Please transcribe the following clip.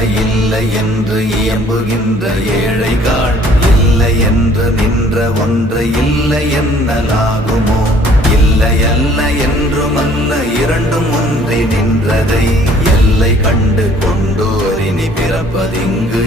இல்லை இல்லை என்று இயம்புகின்ற ஏழைகள், இல்லை என்று நின்ற ஒன்று இல்லை என்னலாகுமோ? இல்லை அல்ல என்றும் அல்ல, இரண்டும் ஒன்றி நின்றதை எல்லை கண்டு கொண்டோர் இனி பிறப்பதிங்கு